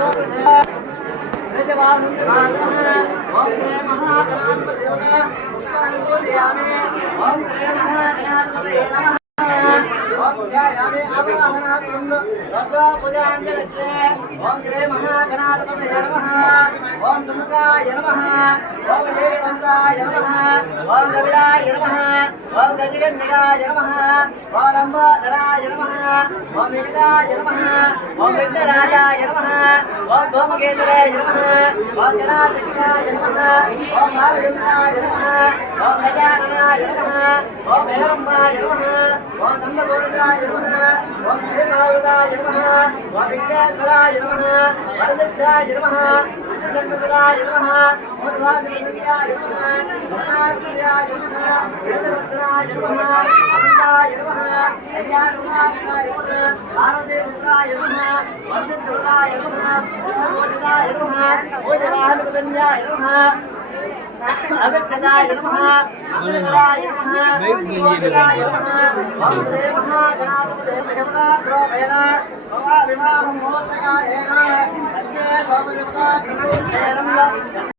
ओम श्री महागणाधिपतये नमः ओम सुमुखाय नमः ओम एकदन्ताय नमः ओम कपिलाय नमः ओम गजगन्निकाय नमः ओम लंबोदराय नमः ओम वेंकटाय नमः ओम वेंकटराजाय नमः ओम धूमकेतवे नमः ओम गणाध्यक्षाय नमः ओम बालचन्द्राय नमः ओम गजाननाय नमः ओम हेरम्बाय नमः ओम नन्दगोविन्दाय नमः ओम श्रीमारुदाय नमः ओम विघ्नेश्वराय नमः वरसिद्धाय नमः सिद्धसंगतराय नमः मध्वादिपदव्याय नमः करुणाकृत्याय नमः वेदभद्राय नमः अनन्ताय नमः कल्याणनाथाय नमः पार्वतीपुत्राय नमः वरसिद्धवराय नमः ब्रह्मकोटिदाय नमः भोजवाहनपतन्याय नमः अविद्याय नमः मंगलकराय नमः गोविन्दाय नमः ओम श्री महागणाधिपतये नमः विवाह महोत्सवाय नमः लक्ष्मी गोपदेवता नमः